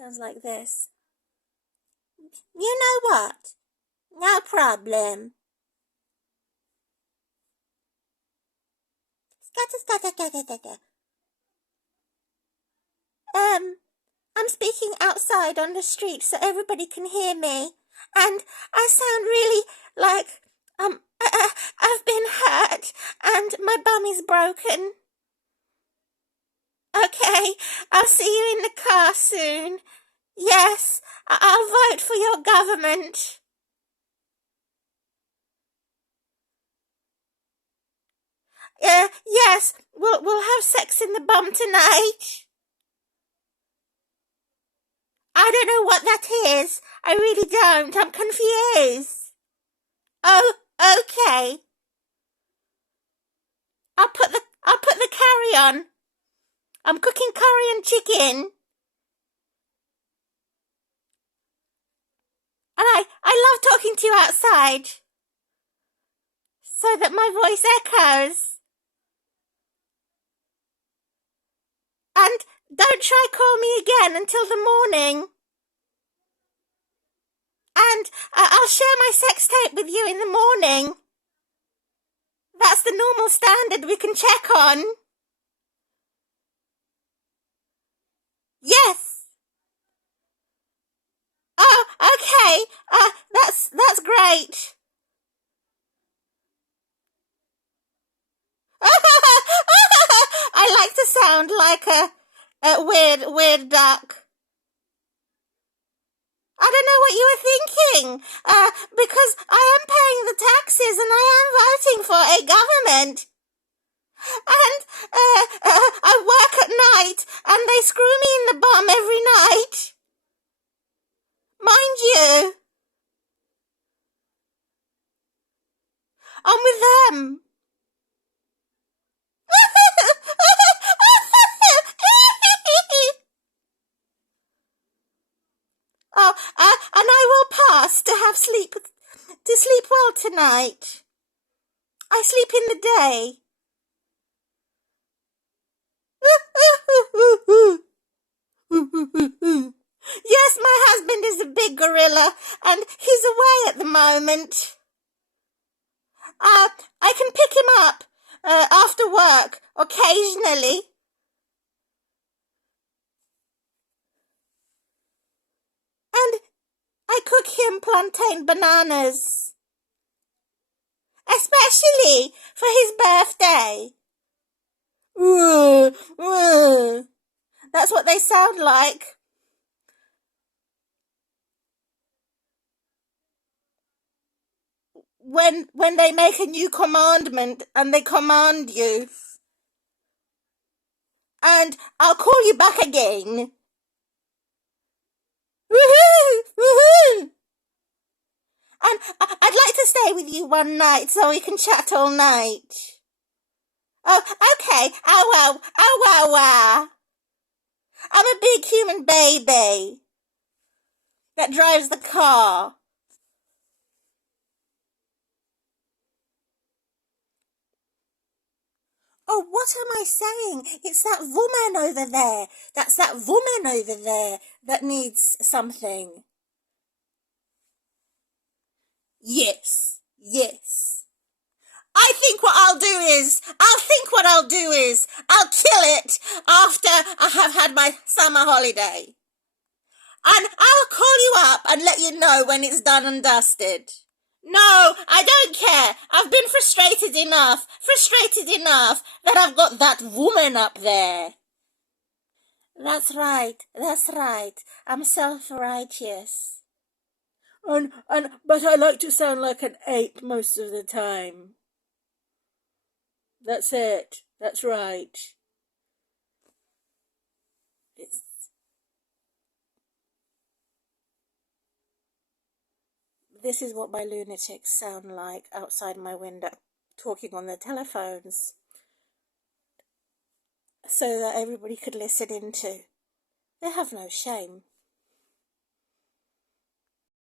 Sounds like this. You know what? No problem. I'm speaking outside on the street so everybody can hear me. And I sound really like, I've been hurt and my bum is broken. Okay, I'll see you in the car soon. Yes, I'll vote for your government. Yes, we'll have sex in the bum tonight. I don't know what that is. I really don't. I'm confused. Oh, okay. I'll put the curry on. I'm cooking curry and chicken. And I love talking to you outside. So that my voice echoes. And don't try call me again until the morning. And I'll share my sex tape with you in the morning. That's the normal standard we can check on. Yes. Oh, okay. That's great. I like to sound like a weird duck. I don't know what you were thinking, because I am paying the taxes and I am voting for a government. And I work at night and they screw me in the bum every night. Mind you, I'm with them. Oh, and I will pass to sleep well tonight. I sleep in the day. Yes, my husband is a big gorilla, and he's away at the moment. I can pick him up after work, occasionally. And I cook him plantain bananas. Especially for his birthday. That's what they sound like. When they make a new commandment and they command you. And I'll call you back again. Woohoo! Woohoo! And I'd like to stay with you one night so we can chat all night. Oh, okay. Ow, ow, ow. I'm a big human baby that drives the car. Oh, what am I saying? It's that woman over there. That's that woman over there that needs something. Yes. I think what I'll do is I'll kill it after I have had my summer holiday. And I'll call you up and let you know when it's done and dusted. No, I don't care. I've been frustrated enough that I've got that woman up there. That's right. I'm self-righteous. But I like to sound like an ape most of the time. That's it. That's right. This is what my lunatics sound like outside my window, talking on their telephones, so that everybody could listen in to. They have no shame.